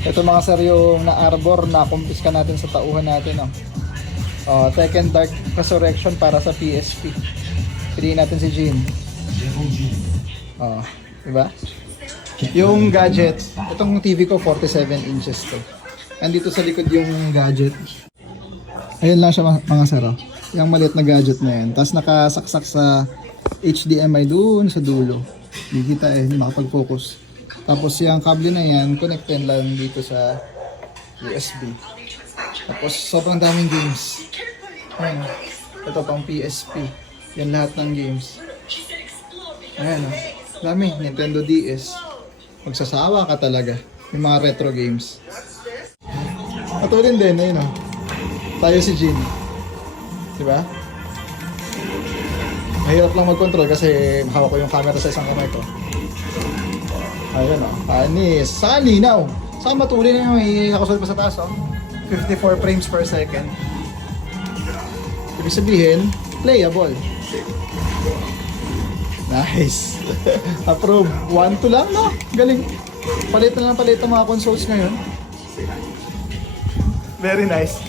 Ito mga sir yung na-arbor na kumpiska natin sa tauhan natin. Tekken Dark Resurrection para sa PSP. Piliin natin si Jin. Diba? Yung gadget, itong TV ko 47 inches to. Andito sa likod yung gadget. Ayun lang siya mga sir. Yung maliit na gadget na yan. Tapos nakasaksak sa HDMI doon sa dulo. Hindi kita hindi makapag-focus. Tapos yung kable na yan, connectin lang dito sa USB. Tapos sobrang daming games. Ayan, ito pang PSP. Yan lahat ng games. Ayan, dami. Nintendo DS. Magsasawa ka talaga. Yung mga retro games. Ito rin din, ayun tayo si Jin. Diba? Mahirap lang mag-control kasi hawak ko yung camera sa isang kamay ko. Ayun panis. Saan linaw? Saan matuloy na yung nakasunod pa sa taas 54 frames per second. Ibig sabihin, playable. Nice. Approve. 1-2 lang Galing. Palit na lang palit ang mga consoles ngayon. Very nice.